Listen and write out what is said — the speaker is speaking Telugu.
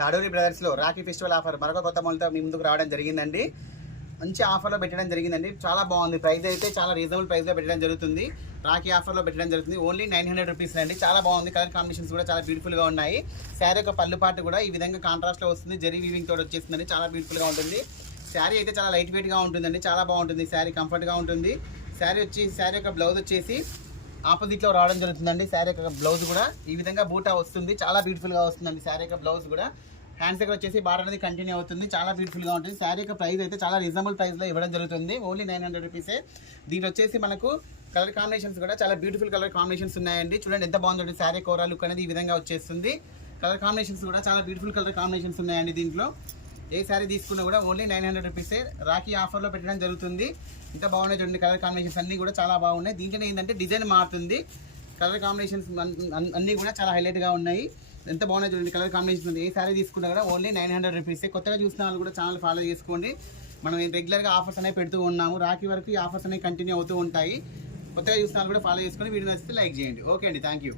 తాడూరి బ్రదర్స్లో రాఖీ ఫెస్టివల్ ఆఫర్ మరొక కొత్త మోడల్తో మీ ముందుకు రావడం జరిగిందండి. మంచి ఆఫర్లో పెట్టడం జరిగిందండి. చాలా బాగుంది. ప్రైస్ అయితే చాలా రీజనబుల్ ప్రైస్లో పెట్టడం జరుగుతుంది. రాఖీ ఆఫర్లో పెట్టడం జరుగుతుంది. ఓన్లీ 900 రూపీస్ అండి. చాలా బాగుంది. కలర్ కాంబినేషన్స్ కూడా చాలా బ్యూటిఫుల్గా ఉన్నాయి. శారీ యొక్క పళ్ళు పాటు కూడా ఈ విధంగా కాంట్రాస్ట్లో వస్తుంది. జరీ వీవింగ్ తోటి వచ్చేస్తుందండి. చాలా బ్యూటిఫుల్గా ఉంటుంది. శారీ అయితే చాలా లైట్ వెయిట్గా ఉంటుందండి. చాలా బాగుంటుంది. శారీ కంఫర్ట్గా ఉంటుంది. శారీ యొక్క బ్లౌజ్ వచ్చేసి ఆపోజిట్లో రావడం జరుగుతుందండి. శారీ యొక్క బ్లౌజ్ కూడా ఈ విధంగా బూటా వస్తుంది. చాలా బ్యూటిఫుల్గా వస్తుందండి. శారీ యొక్క బ్లౌజ్ కూడా హ్యాండ్స్ దగ్గర వచ్చేసి బార్డర్ అనేది కంటిన్యూ అవుతుంది. చాలా బ్యూటిఫుల్గా ఉంటుంది. శారీ యొక్క ప్రైస్ అయితే చాలా రీజనబుల్ ప్రైస్లో ఇవ్వడం జరుగుతుంది. ఓన్లీ 900 రూపీసే. దీని వచ్చేసి మనకు కలర్ కాంబినేషన్స్ కూడా చాలా బ్యూటిఫుల్ కలర్ కాంబినేషన్స్ ఉన్నాయండి. చూడండి ఎంత బాగుంటుంది. శారీ కోరా లుక్ అనేది ఈ విధంగా వచ్చేస్తుంది. కలర్ కాంబినేషన్స్ కూడా చాలా బ్యూటిఫుల్ కలర్ కాంబినేషన్స్ ఉన్నాయండి. దీంట్లో ఏ శారీ తీసుకున్నా కూడా ఓన్లీ 900 రూపీసే. రాఖీ ఆఫర్లో పెట్టడం జరుగుతుంది. ఇంత బాగున్నాయి చూడండి. కలర్ కాంబినేషన్స్ అన్నీ కూడా చాలా బాగున్నాయి. దీంట్లో ఏంటంటే డిజైన్ మారుతుంది. కలర్ కాంబినేషన్స్ అన్నీ కూడా చాలా హైలైట్గా ఉన్నాయి. ఎంత బాగున్నాయి చూడండి. కలర్ కాంబినేషన్ ఏ శారీ తీసుకున్నా కూడా ఓన్లీ 900 రూపీసే. కొత్తగా చూసిన వాళ్ళు కూడా ఛానల్ ఫాలో చేసుకోండి. మనం రెగ్యులర్గా ఆఫర్స్ అనేవి పెడుతూ ఉన్నాము. రాఖీ వరకు ఈ ఆఫర్స్ అనేవి కంటిన్యూ అవుతూ ఉంటాయి. కొత్తగా చూసిన వాళ్ళు కూడా ఫాలో చేసుకొని వీడియో నచ్చితే లైక్ చేయండి. ఓకే అండి, థ్యాంక్ యూ.